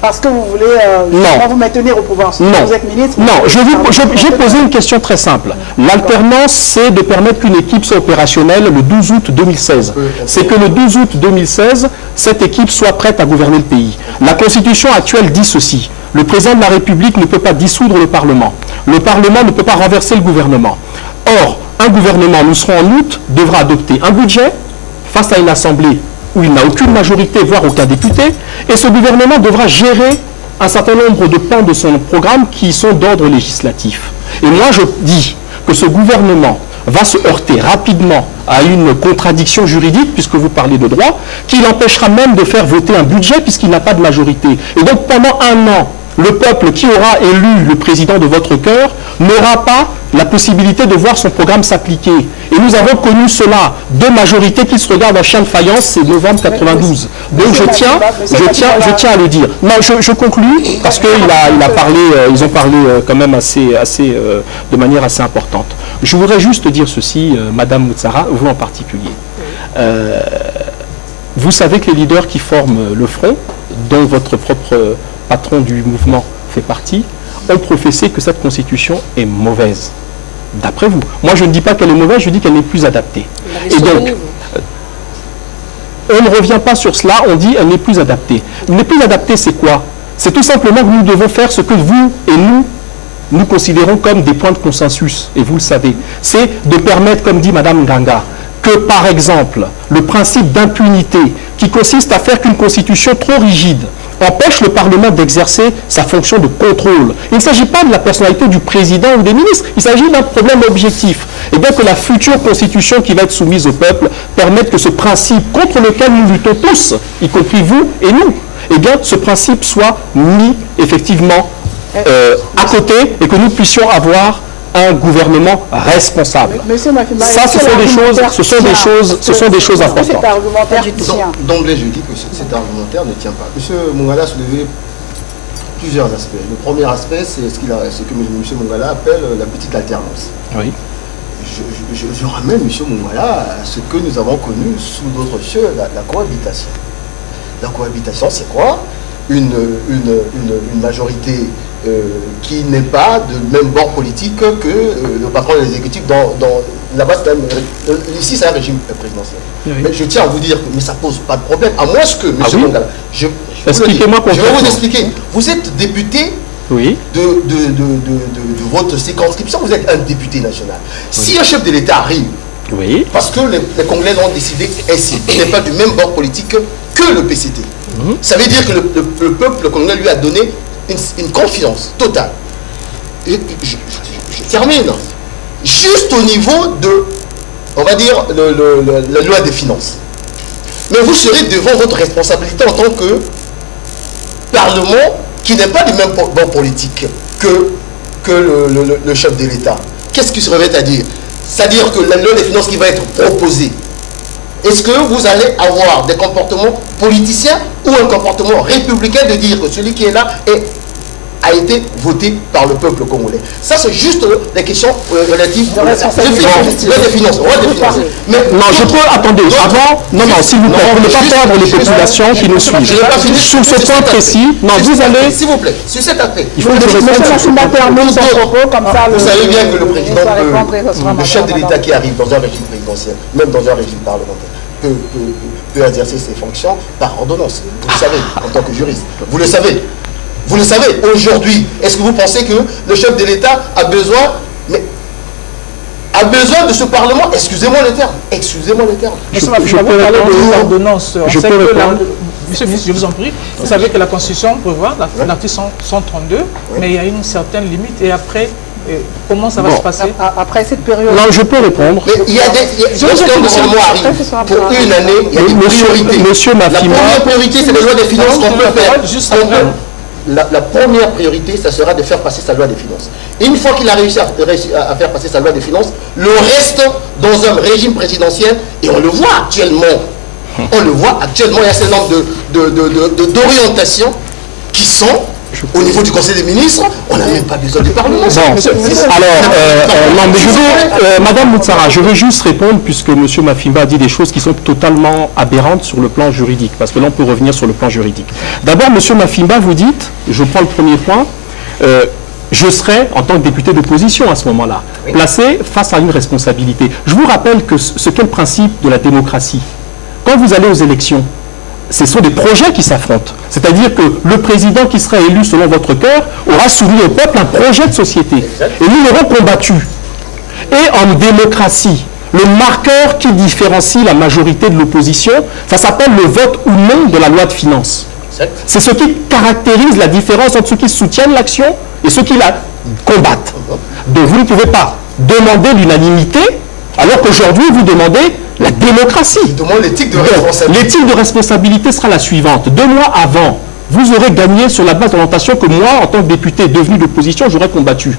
Parce que vous voulez vous maintenir au pouvoir. Non. Vous êtes ministre. Non, j'ai posé une question très simple. L'alternance, c'est de permettre qu'une équipe soit opérationnelle le 12 août 2016. C'est que le 12 août 2016, cette équipe soit prête à gouverner le pays. La Constitution actuelle dit ceci. Le président de la République ne peut pas dissoudre le Parlement. Le Parlement ne peut pas renverser le gouvernement. Or, un gouvernement, nous serons en août, devra adopter un budget face à une assemblée où il n'a aucune majorité, voire aucun député, et ce gouvernement devra gérer un certain nombre de pans de son programme qui sont d'ordre législatif. Et moi, je dis que ce gouvernement va se heurter rapidement à une contradiction juridique, puisque vous parlez de droit, qui l'empêchera même de faire voter un budget puisqu'il n'a pas de majorité. Et donc, pendant un an, le peuple qui aura élu le président de votre cœur n'aura pas la possibilité de voir son programme s'appliquer. Et nous avons connu cela, deux majorités qui se regardent en chien de faïence, c'est novembre 92. Donc je tiens à le dire. Non, je conclus, parce qu'ils ils ont parlé quand même de manière assez importante. Je voudrais juste dire ceci, Madame Moutsara, vous en particulier. Vous savez que les leaders qui forment le front, dont votre propre patron du mouvement fait partie, ont professé que cette constitution est mauvaise. D'après vous. Moi, je ne dis pas qu'elle est mauvaise, je dis qu'elle n'est plus adaptée. Et donc, on ne revient pas sur cela, on dit qu'elle n'est plus adaptée. Elle n'est plus adaptée, c'est quoi? C'est tout simplement que nous devons faire ce que vous et nous considérons comme des points de consensus, et vous le savez. C'est de permettre, comme dit Madame Nganga, que par exemple, le principe d'impunité, qui consiste à faire qu'une constitution trop rigide empêche le Parlement d'exercer sa fonction de contrôle. Il ne s'agit pas de la personnalité du président ou des ministres, il s'agit d'un problème objectif. Et bien que la future constitution qui va être soumise au peuple permette que ce principe contre lequel nous luttons tous, y compris vous et nous, et bien ce principe soit mis effectivement à côté et que nous puissions avoir un gouvernement responsable. Ça, ce sont des choses importantes. D'emblée, je dis que cet argumentaire ne tient pas. Monsieur Mongala a soulevé plusieurs aspects. Le premier aspect, c'est ce que M. Mongala appelle la petite alternance. Oui. Je ramène M. Mongala à ce que nous avons connu sous d'autres cieux, la cohabitation. La cohabitation, c'est quoi? Une majorité qui n'est pas de même bord politique que le patron de l'exécutif dans la base. Ici, c'est un régime présidentiel. Oui. Mais je tiens à vous dire que ça ne pose pas de problème, à moins que, M. Mongala, je vais vous expliquer. Vous êtes député de votre circonscription, vous êtes un député national. Si un chef de l'État arrive, parce que les Congolais l'ont décidé ainsi, il n'est pas du même bord politique que le PCT. Ça veut dire que le peuple congolais lui a donné une confiance totale. Et je termine. Juste au niveau de, on va dire, la loi des finances. Mais vous serez devant votre responsabilité en tant que Parlement qui n'est pas du même bord politique que le chef de l'État. Qu'est-ce qui se revêt à dire? C'est-à-dire que la loi des finances qui va être proposée, est-ce que vous allez avoir des comportements politiciens ou un comportement républicain de dire que celui qui est là a été voté par le peuple congolais? Ça, c'est juste des questions relatives aux finances. Mais non, je peux attendre. Avant, non, s'il vous plaît, pour ne pas perdre les populations qui nous suivent. Sur ce point précis, non, vous allez. S'il vous plaît, sur cet aspect, il faut que je réponde. Vous savez bien que le président, le chef de l'État qui arrive dans un régime présidentiel, même dans un régime parlementaire, peut exercer ses fonctions par ordonnance. Vous le savez, en tant que juriste. Vous le savez. Vous le savez, aujourd'hui, est-ce que vous pensez que le chef de l'État a besoin de ce Parlement? Excusez-moi le terme. Excusez-moi le terme. Je peux parler de l'ordonnance. Monsieur le ministre, je vous en prie. Vous savez que la Constitution prévoit l'article 132, mais il y a une certaine limite. Et après, comment ça va se passer après cette période? Non, je peux répondre. Mais il y a des... Lorsqu'un gouvernement arrive pour une année, il y a des priorités. Monsieur Mafima... La première priorité, c'est la loi des finances qu'on peut faire. La première priorité, ça sera de faire passer sa loi des finances. Et une fois qu'il a réussi à faire passer sa loi des finances, le reste, dans un régime présidentiel, et on le voit actuellement, il y a un certain nombre d'orientations qui sont Au niveau du Conseil des ministres, on n'a même pas besoin du Parlement. Bon, alors, non, mais je vais, Madame Moutsara, je veux juste répondre, puisque M. Mafimba a dit des choses qui sont totalement aberrantes sur le plan juridique, parce que là, on peut revenir sur le plan juridique. D'abord, M. Mafimba, vous dites, je prends le premier point, je serai, en tant que député d'opposition à ce moment-là, placé face à une responsabilité. Je vous rappelle que ce qu'est le principe de la démocratie. Quand vous allez aux élections, ce sont des projets qui s'affrontent. C'est-à-dire que le président qui sera élu selon votre cœur aura soumis au peuple un projet de société. Et nous l'aurons combattu. Et en démocratie, le marqueur qui différencie la majorité de l'opposition, ça s'appelle le vote ou non de la loi de finances. C'est ce qui caractérise la différence entre ceux qui soutiennent l'action et ceux qui la combattent. Donc vous ne pouvez pas demander l'unanimité alors qu'aujourd'hui vous demandez la démocratie. L'éthique de responsabilité. L'éthique de responsabilité sera la suivante. 2 mois avant, vous aurez gagné sur la base de l'orientation que moi, en tant que député devenu d'opposition, j'aurais combattu.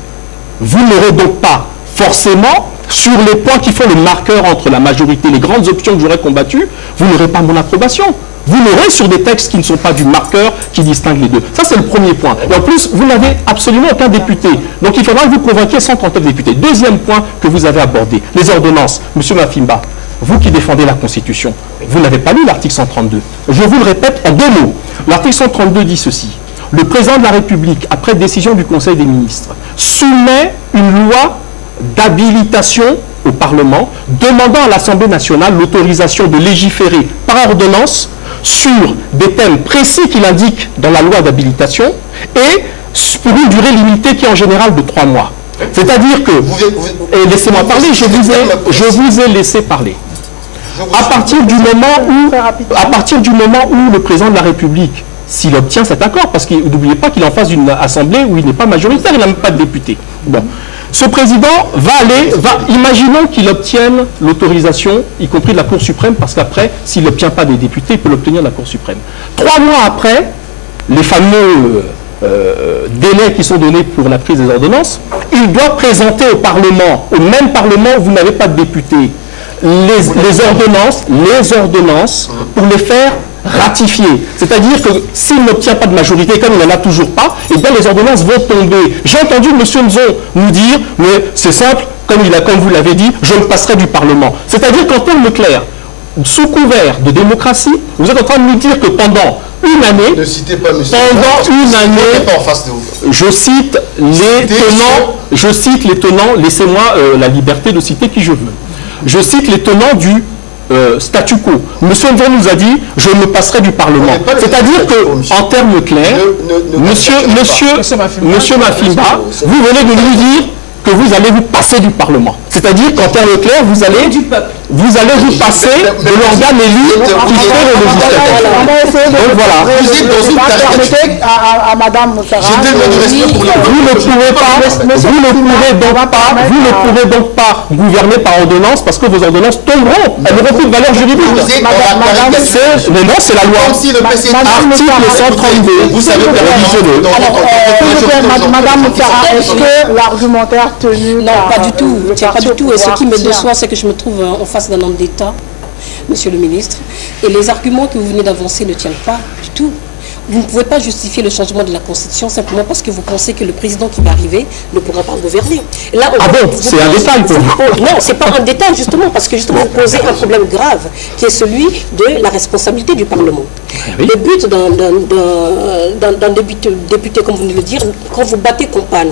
Vous n'aurez donc pas forcément, sur les points qui font le marqueur entre la majorité, les grandes options que j'aurais combattues, vous n'aurez pas mon approbation. Vous l'aurez sur des textes qui ne sont pas du marqueur qui distingue les deux. Ça, c'est le premier point. Et en plus, vous n'avez absolument aucun député. Donc, il faudra que vous convainquiez 139 députés. Deuxième point que vous avez abordé, les ordonnances. Monsieur Mafimba, vous qui défendez la Constitution, vous n'avez pas lu l'article 132. Je vous le répète en 2 mots. L'article 132 dit ceci. Le président de la République, après décision du Conseil des ministres, soumet une loi d'habilitation au Parlement, demandant à l'Assemblée nationale l'autorisation de légiférer par ordonnance sur des thèmes précis qu'il indique dans la loi d'habilitation et pour une durée limitée qui est en général de 3 mois. C'est-à-dire que, et laissez-moi parler, je vous ai laissé parler. À partir du moment où le président de la République, s'il obtient cet accord, parce que n'oubliez pas qu'il est en face d'une assemblée où il n'est pas majoritaire, il n'a même pas de député. Bon. Ce président imaginons qu'il obtienne l'autorisation, y compris de la Cour suprême, parce qu'après, s'il n'obtient pas des députés, il peut l'obtenir de la Cour suprême. 3 mois après, les fameux délais qui sont donnés pour la prise des ordonnances, il doit présenter au Parlement, au même Parlement où vous n'avez pas de députés, les ordonnances pour les faire ratifier. C'est-à-dire que s'il n'obtient pas de majorité, comme il n'en a toujours pas, et bien les ordonnances vont tomber. J'ai entendu M. Nzon nous dire, mais c'est simple, comme vous l'avez dit, je me passerai du Parlement. C'est-à-dire qu'en termes clairs, sous couvert de démocratie, vous êtes en train de nous dire que pendant une année, ne citez pas M. je cite les tenants, laissez-moi la liberté de citer qui je veux. Je cite les tenants du statu quo. M. Nzon nous a dit, je me passerai du Parlement. C'est-à-dire qu'en termes clairs, Monsieur Mafimba, vous venez de nous dire que vous allez vous passer du Parlement. C'est-à-dire qu'en termes clairs, vous allez vous passer de l'organe élu qui fait le législatif. Donc voilà. Vous êtes dans une permettez à Madame Moutsara. Vous ne pourrez donc pas gouverner par ordonnance parce que vos ordonnances tomberont. Elles n'auront plus de valeur juridique. Mais non, c'est la loi. Article 132. Vous savez, Madame Moutsara, est-ce que l'argumentaire tenu... Non, pas du tout. Pas du tout. Et ce qui me déçoit, c'est que je me trouve en face d'un homme d'État, Monsieur le ministre, et les arguments que vous venez d'avancer ne tiennent pas du tout. Vous ne pouvez pas justifier le changement de la Constitution simplement parce que vous pensez que le président qui va arriver ne pourra pas gouverner. Là, c'est un détail pour vous. Non, c'est pas un détail justement, parce que justement vous posez un problème grave qui est celui de la responsabilité du Parlement. Oui. Le but d'un député, comme vous venez de le dire, quand vous battez campagne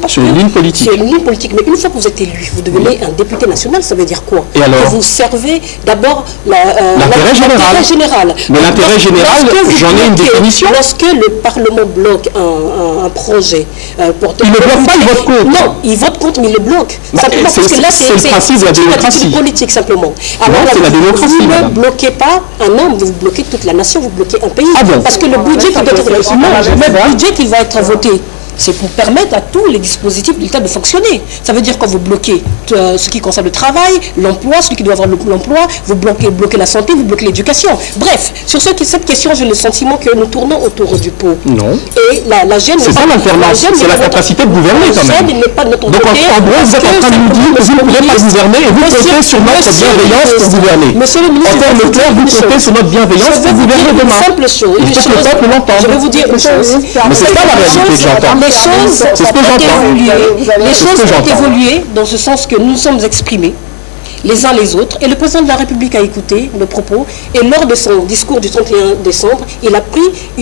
parce que c'est une ligne politique. C'est une ligne politique. Mais une fois que vous êtes élu, vous devenez un député national, ça veut dire quoi? Et alors? Que vous servez d'abord l'intérêt général. Mais l'intérêt général, j'en ai une définition. Lorsque le Parlement bloque un projet... il ne bloque pas, il vote contre. Non, il vote contre, mais il le bloque. Simplement parce que là, c'est le principe de la démocratie. Politique, simplement. Alors, c'est la démocratie, vous ne bloquez pas un homme, vous bloquez toute la nation, vous bloquez un pays. Ah bon? Parce que le budget qui doit être... le budget qui va être voté c'est pour permettre à tous les dispositifs de l'État de fonctionner. Ça veut dire que vous bloquez ce qui concerne le travail, l'emploi, celui qui doit avoir l'emploi, vous bloquez la santé, vous bloquez l'éducation. Bref, sur cette question, j'ai le sentiment que nous tournons autour du pot. Non. Et la gêne... C'est ça l'alternance, c'est la capacité de gouverner quand même. Donc en gros, vous êtes en train de nous dire que vous ne pouvez pas gouverner et vous comptez sur notre bienveillance pour gouverner. Monsieur le ministre, en termes clairs, vous comptez sur notre bienveillance pour gouverner demain. Simple chose. Il faut que le peuple l'entende. Je vais vous dire une chose. Mais c'est pas la réalité que j'entends. Les choses ont évolué dans ce sens que nous sommes exprimés les uns les autres, et le président de la République a écouté nos propos, et lors de son discours du 31 décembre, il a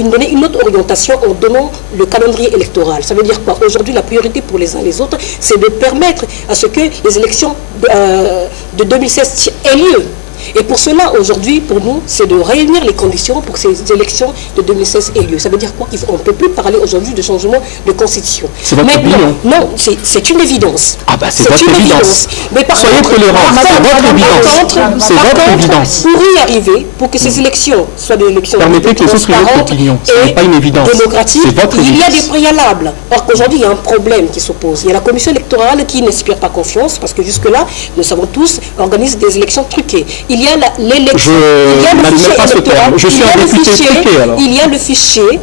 donné une autre orientation en donnant le calendrier électoral. Ça veut dire quoi? Aujourd'hui, la priorité pour les uns et les autres, c'est de permettre à ce que les élections de 2016 aient lieu. Et pour cela, aujourd'hui, pour nous, c'est de réunir les conditions pour que ces élections de 2016 aient lieu. Ça veut dire quoi? On ne peut plus parler aujourd'hui de changement de constitution. C'est votre opinion? Non, c'est une évidence. Ah bah c'est votre évidence. Mais par soyez tolérants, c'est votre évidence. C'est votre évidence. Pour y arriver, pour que ces élections soient des élections permettez que ce soit votre opinion. Ce n'est pas une évidence. Démocratique, il y a des préalables. Or qu'aujourd'hui, il y a un problème qui s'oppose. Il y a la commission électorale qui n'inspire pas confiance, parce que jusque-là, nous savons tous, organise des élections truquées. Il y a l'élection, il y a le fichier électoral, je suis un député truqué alors. Il y a le fichier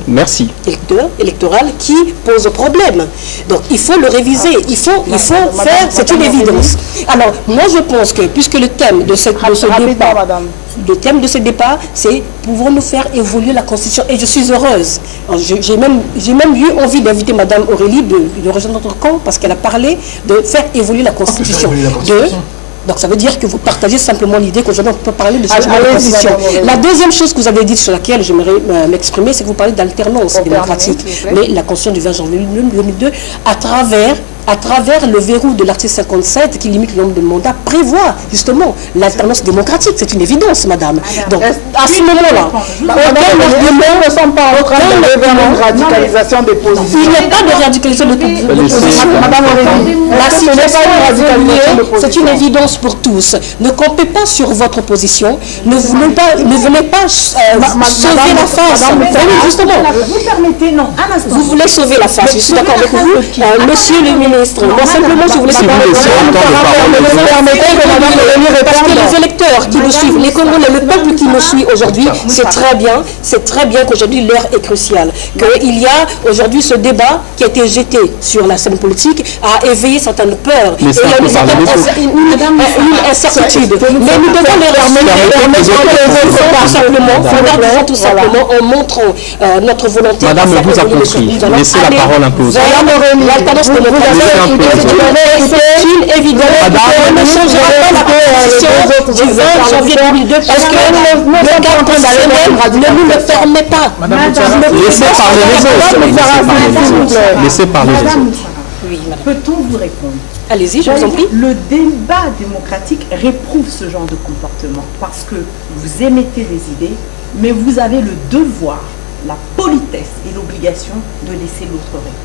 électoral qui pose problème. Donc il faut le réviser, il faut faire, c'est une évidence. Alors moi je pense que puisque le thème de ce débat, c'est pouvons-nous faire évoluer la Constitution, et je suis heureuse. J'ai même eu envie d'inviter Madame Aurélie de rejoindre notre camp parce qu'elle a parlé de faire évoluer la Constitution. Donc ça veut dire que vous partagez simplement l'idée qu'aujourd'hui on peut parler de changement de constitution. La deuxième chose que vous avez dite sur laquelle j'aimerais m'exprimer, c'est que vous parlez d'alternance démocratique. Mais la Constitution du 20 janvier 2002, à travers le verrou de l'article 57 qui limite le nombre de mandats, prévoit justement l'alternance démocratique. C'est une évidence, madame. Donc, à ce moment-là, ne sont pas en train de vers une radicalisation des positions. Il n'y a pas de radicalisation de position. Madame Aurélie, la situation c'est une évidence pour tous. Ne comptez pas sur votre position. Ne venez pas sauver la face. Justement. Vous permettez, non, un instant. Vous voulez sauver la face. Je suis d'accord avec vous. Monsieur le ministre, moi simplement je voulais savoir parce que les électeurs qui nous suivent, les Congolais, le peuple qui nous suit aujourd'hui, c'est très bien qu'aujourd'hui l'heure est cruciale. Qu'il y a aujourd'hui ce débat qui a été jeté sur la scène politique a éveillé certaines peurs et il y a une incertitude. Mais nous devons les remettre tout simplement en montrant notre volonté. Madame vous a compris. Laissez la parole imposer. L'alternance démocratique, c'est une évidence. On ne changera pas la constitution du 20 janvier 2002 parce que le cadre constitutionnel ne nous le permet pas. Laissez parler les autres. Laissez parler les autres. Peut-on vous répondre? Allez-y, je vous en prie. Le débat démocratique réprouve ce genre de comportement parce que vous émettez des idées, mais vous avez le devoir, la politesse et l'obligation de laisser l'autre répondre.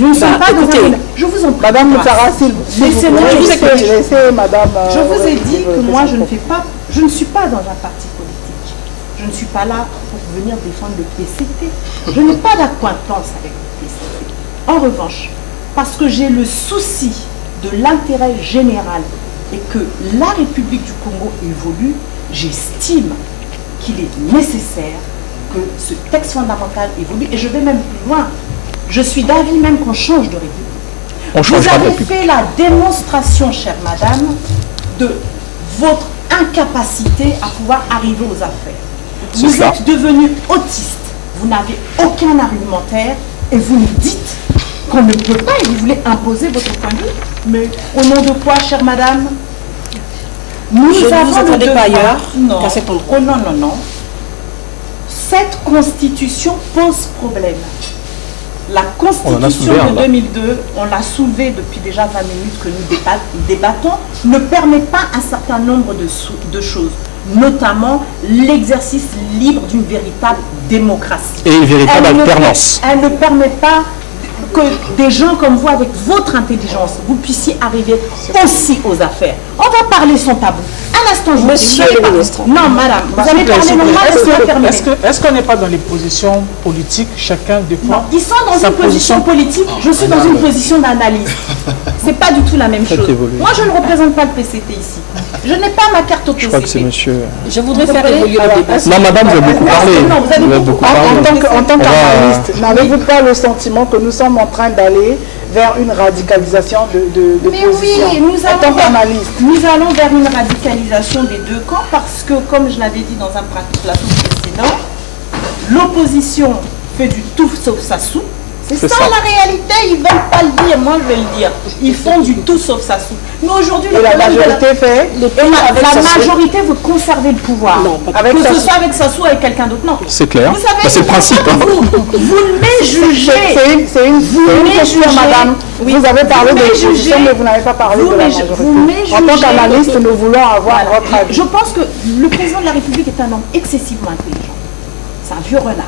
Nous ne sommes pas dans un... Je vous en prie. Madame Moussara, laissez-moi. Je vous écoute. Je vous ai dit que moi, je ne suis pas dans un parti politique. Je ne suis pas là pour venir défendre le PCT. Je n'ai pas d'acquaintance avec le PCT. En revanche, parce que j'ai le souci de l'intérêt général et que la République du Congo évolue, j'estime qu'il est nécessaire que ce texte fondamental évolue. Et je vais même plus loin. Je suis d'avis même qu'on change de République. Vous avez fait la démonstration, chère madame, de votre incapacité à pouvoir arriver aux affaires. Vous êtes devenu autiste. Vous n'avez aucun argumentaire et vous nous dites qu'on ne peut pas et vous voulez imposer votre point de vue. Mais au nom de quoi, chère madame? Nous avons le devoir. Non. Oh non, non, non. Cette constitution pose problème. La constitution de 2002, on l'a soulevée depuis déjà 20 minutes que nous débattons, ne permet pas un certain nombre de choses, notamment l'exercice libre d'une véritable démocratie. Et une véritable alternance. Elle ne permet pas que des gens comme vous, avec votre intelligence, vous puissiez arriver aussi aux affaires. On va parler sans tabou. Un instant, Monsieur le ministre. Non, madame, vous allez parler normalement. Est-ce qu'on n'est pas dans les positions politiques, chacun des fois? Ils sont dans une position politique, je suis dans une position d'analyse. C'est pas du tout la même chose. Moi, je ne représente pas le PCT ici. Je n'ai pas ma carte au PCT. Je crois que c'est monsieur... Je voudrais faire évoluer le débat. Non, madame, vous avez beaucoup parlé. Non, vous avez beaucoup parlé. En tant qu'analyste, n'avez-vous pas le sentiment que nous sommes en train d'aller vers une radicalisation de mais position? Oui, nous allons vers une radicalisation des deux camps parce que, comme je l'avais dit dans un plateau précédent, l'opposition fait du tout sauf sa soupe. C'est ça la réalité, ils ne veulent pas le dire, moi je vais le dire. Ils font du tout sauf sa soupe. Mais aujourd'hui, la majorité fait... La majorité veut conserver le pouvoir. Non, que ce soit avec Sassou ou avec quelqu'un d'autre, non. C'est clair. Vous savez, c'est le principe. Vous m'éjugez. C'est une question, madame. Oui. Vous avez parlé de l'opposition, mais vous n'avez pas parlé de la majorité. En tant qu'analyste, nous voulons avoir votre avis. Je pense que le président de la République est un homme excessivement intelligent. C'est un vieux renard.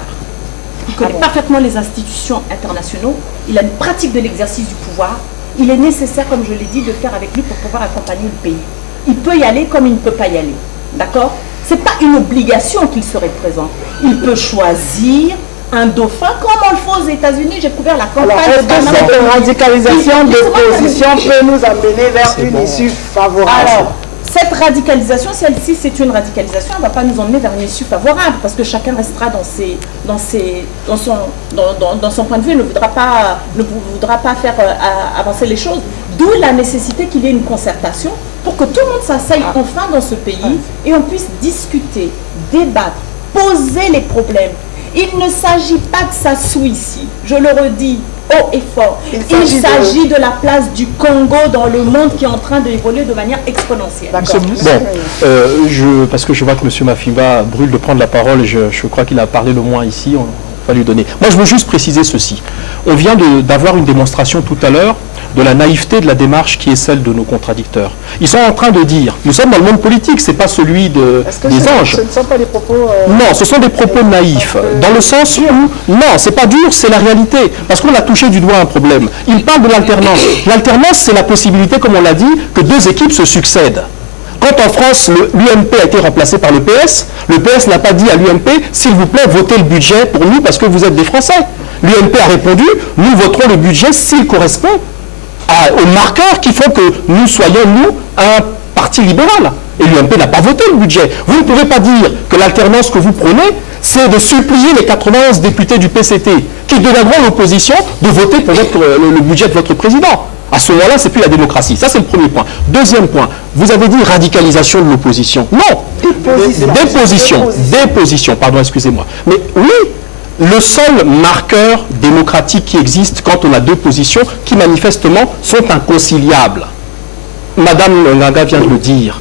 Il connaît parfaitement les institutions internationales. Il a une pratique de l'exercice du pouvoir. Il est nécessaire, comme je l'ai dit, de faire avec lui pour pouvoir accompagner le pays. Il peut y aller comme il ne peut pas y aller. D'accord? Ce n'est pas une obligation qu'il serait présent. Il peut choisir un dauphin, comme on le fait aux États-Unis. J'ai couvert la campagne. Est-ce que cette radicalisation de l'opposition peut nous amener vers une issue favorable? Alors, cette radicalisation, celle-ci, c'est une radicalisation, elle ne va pas nous emmener vers une issue favorable, parce que chacun restera dans son point de vue, ne voudra pas faire avancer les choses. D'où la nécessité qu'il y ait une concertation pour que tout le monde s'asseye enfin dans ce pays et on puisse discuter, débattre, poser les problèmes. Il ne s'agit pas de Sassou ici, je le redis haut et fort. Il s'agit de la place du Congo dans le monde qui est en train d'évoluer de manière exponentielle. Bon, parce que je vois que M. Mafiba brûle de prendre la parole, je crois qu'il a parlé le moins ici, on va lui donner. Moi, je veux juste préciser ceci. On vient d'avoir une démonstration tout à l'heure de la naïveté de la démarche qui est celle de nos contradicteurs. Ils sont en train de dire, nous sommes dans le monde politique, ce n'est pas celui des anges. Ce ne sont pas des propos... Non, ce sont des propos naïfs, dans le sens où, non, c'est pas dur, c'est la réalité, parce qu'on a touché du doigt un problème. Il parle de l'alternance. L'alternance, c'est la possibilité, comme on l'a dit, que deux équipes se succèdent. Quand en France, l'UMP a été remplacé par le PS n'a pas dit à l'UMP, s'il vous plaît, votez le budget pour nous parce que vous êtes des Français. L'UMP a répondu, nous voterons le budget s'il correspond aux marqueurs qui font que nous soyons, nous, un parti libéral. Et l'UMP n'a pas voté le budget. Vous ne pouvez pas dire que l'alternance que vous prenez, c'est de supplier les 91 députés du PCT qui deviendront l'opposition de voter pour le budget de votre président. À ce moment-là, c'est plus la démocratie. Ça, c'est le premier point. Deuxième point, vous avez dit radicalisation de l'opposition. Non, déposition, pardon, excusez-moi. Mais oui, le seul marqueur démocratique qui existe quand on a deux positions qui manifestement sont inconciliables. Madame Ngaga vient de le dire.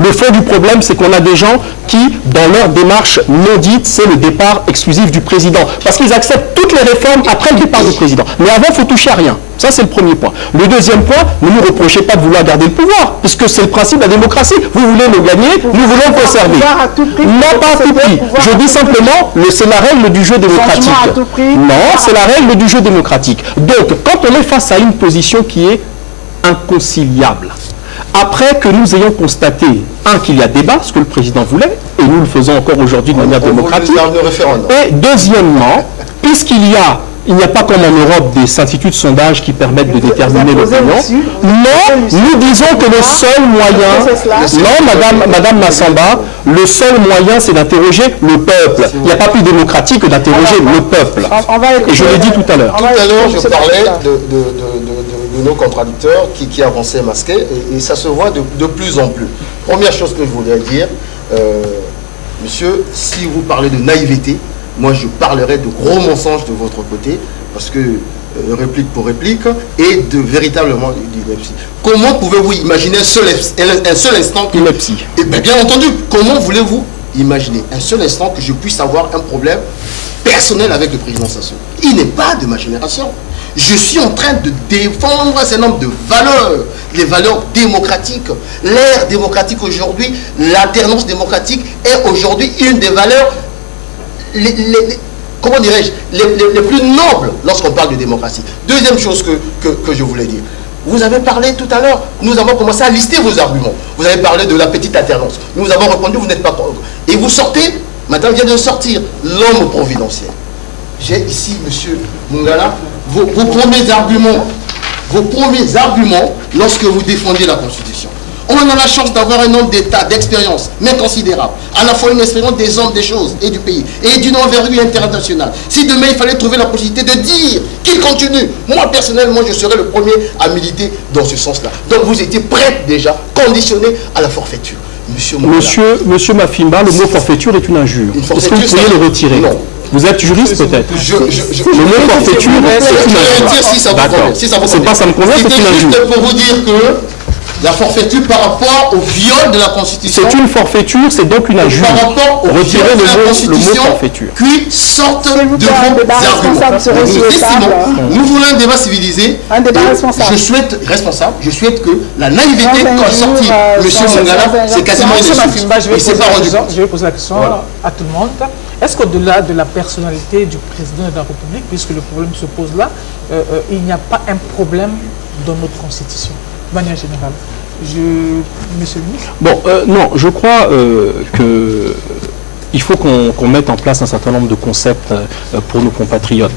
Le fond du problème, c'est qu'on a des gens qui, dans leur démarche non dite, c'est le départ exclusif du président. Parce qu'ils acceptent toutes les réformes après le départ du président. Mais avant, il faut toucher à rien. Ça, c'est le premier point. Le deuxième point, ne nous reprochez pas de vouloir garder le pouvoir, puisque c'est le principe de la démocratie. Vous voulez le gagner, nous voulons le conserver. Non, pas à tout prix. Je dis simplement, c'est la règle du jeu démocratique. Non, c'est la règle du jeu démocratique. Donc, quand on est face à une position qui est inconciliable, après que nous ayons constaté, qu'il y a débat, ce que le président voulait, et nous le faisons encore aujourd'hui de manière démocratique, et deuxièmement, puisqu'il n'y a pas comme en Europe des instituts de sondage qui permettent de déterminer l'opinion. Non, nous disons que le seul moyen, non, Madame Massamba, le seul moyen c'est d'interroger le peuple. Il n'y a pas plus démocratique que d'interroger le peuple. Et je l'ai dit tout à l'heure. Tout à l'heure, je parlais de nos contradicteurs qui avançaient masqués et ça se voit de plus en plus. Première chose que je voudrais dire, monsieur, si vous parlez de naïveté, moi, je parlerai de gros mensonges de votre côté, parce que réplique pour réplique, et de véritablement d'ineptie. Comment pouvez-vous imaginer un seul instant que... Ineptie. Et bien entendu, comment voulez-vous imaginer un seul instant que je puisse avoir un problème personnel avec le président Sassou? Il n'est pas de ma génération. Je suis en train de défendre un certain nombre de valeurs, les valeurs démocratiques. L'ère démocratique aujourd'hui, l'alternance démocratique est aujourd'hui une des valeurs comment dirais-je, les plus nobles lorsqu'on parle de démocratie. Deuxième chose que je voulais dire. Vous avez parlé tout à l'heure, nous avons commencé à lister vos arguments. Vous avez parlé de la petite alternance. Nous avons répondu, vous n'êtes pas... Et vous sortez, maintenant vient de sortir, l'homme providentiel. J'ai ici, monsieur Mungala, vos premiers arguments lorsque vous défendez la Constitution. On a la chance d'avoir un nombre d'états, d'expériences, mais considérable. À la fois une expérience des hommes, des choses et du pays, et d'une envergure internationale. Si demain il fallait trouver la possibilité de dire qu'il continue, moi personnellement je serais le premier à militer dans ce sens-là. Donc vous étiez prêt déjà, conditionné à la forfaiture. Monsieur Mafimba, le mot forfaiture est une injure. Est-ce que vous pourriez le retirer? Non. Vous êtes juriste peut-être? Le mot forfaiture, c'est une injure. D'accord. C'est pas ça me convient, c'est une injure. Juste pour vous dire que la forfaiture par rapport au viol de la Constitution. C'est une forfaiture, c'est donc une injure. Par rapport au viol de la Constitution, forfaiture. Qui sortent de vos arguments. Nous voulons un débat civilisé. Un débat responsable. Je souhaite que la naïveté qu'a sorti M. Mungala, c'est quasiment une insulte. Je vais poser la question à tout le monde. Est-ce qu'au-delà de la personnalité du président de la République, puisque le problème se pose là, il n'y a pas un problème dans notre Constitution? De manière générale. Monsieur le ministre. Bon, non, je crois qu'il faut qu'on mette en place un certain nombre de concepts pour nos compatriotes.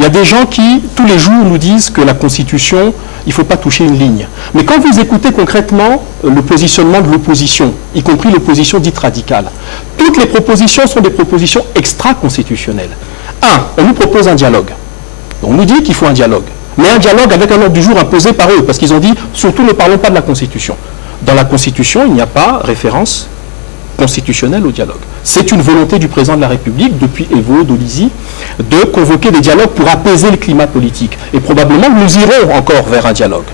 Il y a des gens qui, tous les jours, nous disent que la Constitution, il ne faut pas toucher une ligne. Mais quand vous écoutez concrètement le positionnement de l'opposition, y compris l'opposition dite radicale, toutes les propositions sont des propositions extra-constitutionnelles. On nous propose un dialogue. On nous dit qu'il faut un dialogue. Mais un dialogue avec un ordre du jour imposé par eux, parce qu'ils ont dit, surtout ne parlons pas de la Constitution. Dans la Constitution, il n'y a pas référence constitutionnelle au dialogue. C'est une volonté du président de la République, depuis Evo, Dolizy, de convoquer des dialogues pour apaiser le climat politique. Et probablement, nous irons encore vers un dialogue.